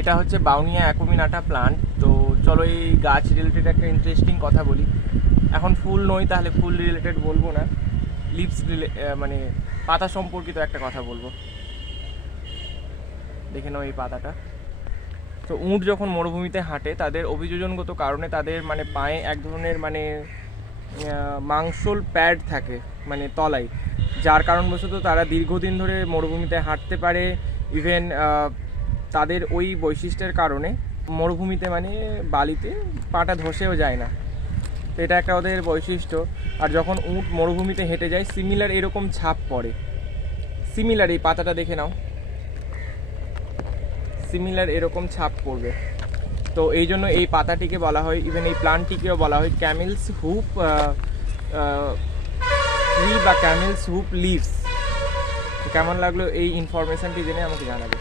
এটা হচ্ছে বাউনিয়া অ্যাকুমিনাটা প্লান্ট। তো চলো এই গাছ রিলেটেড একটা ইন্টারেস্টিং কথা বলি। এখন ফুল নই, তাহলে ফুল রিলেটেড বলবো না, লিভস মানে পাতা সম্পর্কিত একটা কথা বলবো। দেখে নাও এই পাতাটা। তো উট যখন মরুভূমিতে হাঁটে তাদের অভিযোজনগত কারণে তাদের মানে পায়ে এক ধরনের মানে মাংসল প্যাড থাকে মানে তলায়, যার কারণবশত তারা দীর্ঘদিন ধরে মরুভূমিতে হাঁটতে পারে। ইভেন তাদের ওই বৈশিষ্ট্যের কারণে মরুভূমিতে মানে বালিতে পাটা ধসেও যায় না। তো এটা একটা ওদের বৈশিষ্ট্য। আর যখন উট মরুভূমিতে হেঁটে যায় সিমিলার এরকম ছাপ পড়ে। সিমিলার এই পাতাটা দেখে নাও, সিমিলার এরকম ছাপ পড়বে। তো এই জন্য এই পাতাটিকে বলা হয়, ইভেন এই প্লান্টটিকেও বলা হয় ক্যামেলস হুপ ট্রি বা ক্যামেলস হুপ লিভস। কেমন লাগলো এই ইনফরমেশনটি জেনে আমাকে জানাবে।